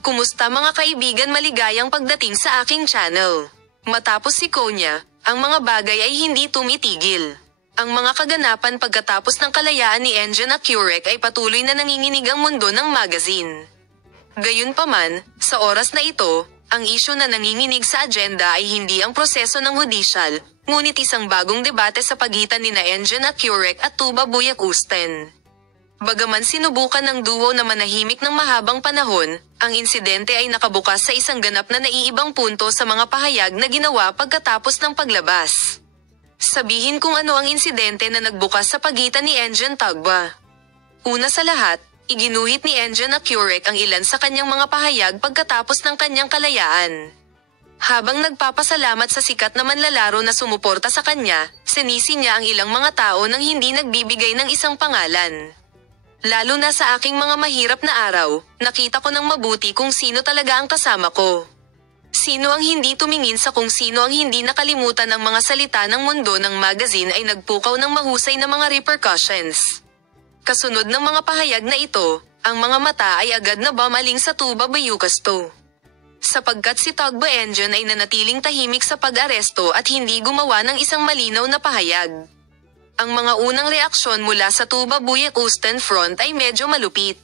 Kumusta mga kaibigan, maligayang pagdating sa aking channel. Matapos si Konya, ang mga bagay ay hindi tumitigil. Ang mga kaganapan pagkatapos ng kalayaan ni Engine at Curek ay patuloy na nanginginig ang mundo ng magazine. Gayunpaman, sa oras na ito, ang isyu na nanginginig sa agenda ay hindi ang proseso ng hudisyal, ngunit isang bagong debate sa pagitan ni Engine at Curek at Tuba Buyakusten. Bagaman sinubukan ng duo na manahimik ng mahabang panahon, ang insidente ay nakabukas sa isang ganap na naiibang punto sa mga pahayag na ginawa pagkatapos ng paglabas. Sabihin kung ano ang insidente na nagbukas sa pagitan ni Engine Tugba. Una sa lahat, iginuhit ni Engine at Curek ang ilan sa kanyang mga pahayag pagkatapos ng kanyang kalayaan. Habang nagpapasalamat sa sikat na manlalaro na sumuporta sa kanya, sinisi niya ang ilang mga tao nang hindi nagbibigay ng isang pangalan. Lalo na sa aking mga mahirap na araw, nakita ko ng mabuti kung sino talaga ang kasama ko. Sino ang hindi tumingin sa kung sino ang hindi nakalimutan ng mga salita ng mundo ng magazine ay nagpukaw ng mahusay na mga repercussions. Kasunod ng mga pahayag na ito, ang mga mata ay agad na bumaling sa Tuba Buyakusten. Sapagkat si Tugba Engine ay nanatiling tahimik sa pag-aresto at hindi gumawa ng isang malinaw na pahayag. Ang mga unang reaksyon mula sa Tuba Buyakusten front ay medyo malupit.